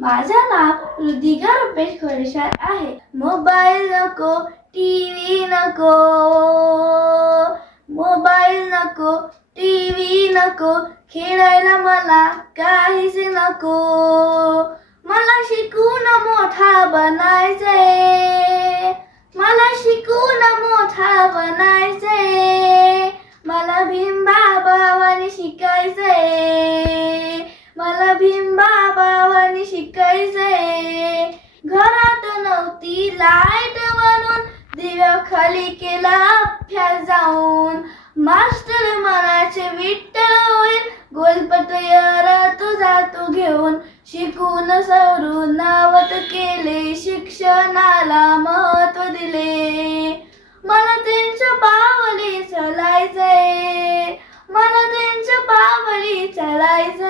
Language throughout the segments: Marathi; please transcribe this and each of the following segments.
माझं नाव रुदिका रुपेश खोडेश्वर आहे. मोबाईल नको टीव्ही नको. मोबाईल नको टीव्ही नको. खेळायला मला काहीच नको. मला शिकून मोठा बनायचंय. मला शिकून मोठा बनायचंय. मला भीम भीमबाबावानी शिकायचंय. मी शिकायचंय? घरात नव्हती लाइट म्हणून दिव्याखाली केला अभ्यास जाऊन. मास्टर मनाचे विठ्ठल होईल गोलपतयर तुझा तू घेऊन. शिकून सवरून नावत केले शिक्षणाला महत्त्व दिले. मला त्यांच्या पावली चलायचंय. मला त्यांच्या पावली चलायचंय.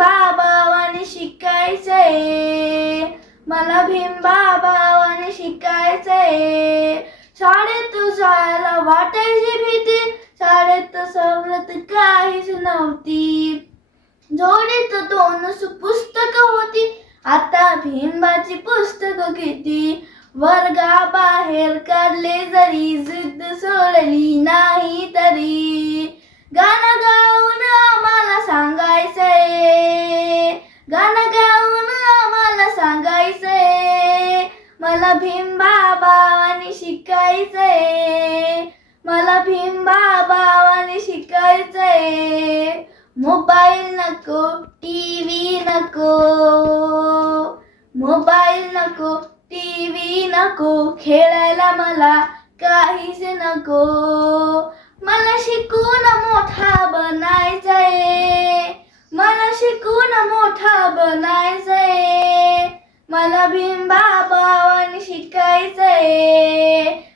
बाबावाने शिकायचंय. मला भीम बाबावाने शिकायचंय. शाळेत जायला वाटायची भीती. शाळेत सवलत काहीच नव्हती. जोडीत दोन सु- पुस्तक होती. आता भीमबाची पुस्तक किती. वर्गाबाहेर काढले जरी मला भीम बाबावानी शिकायचंय. मला भीम बाबावानी शिकायचंय. मोबाईल नको टीव्ही नको. मोबाईल नको टीव्ही नको. खेळायला मला काहीच नको. मला शिकून मोठा बनायचंय. मला शिकून मोठा बनायचंय. मला भीम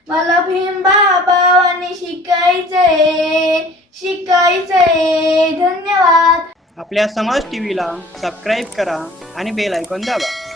मला भीम बाबाने शिकायचंय शिकायचंय. धन्यवाद. आपल्या समाज टी व्हीला सबस्क्राईब करा आणि बेल ऐकून दाबा.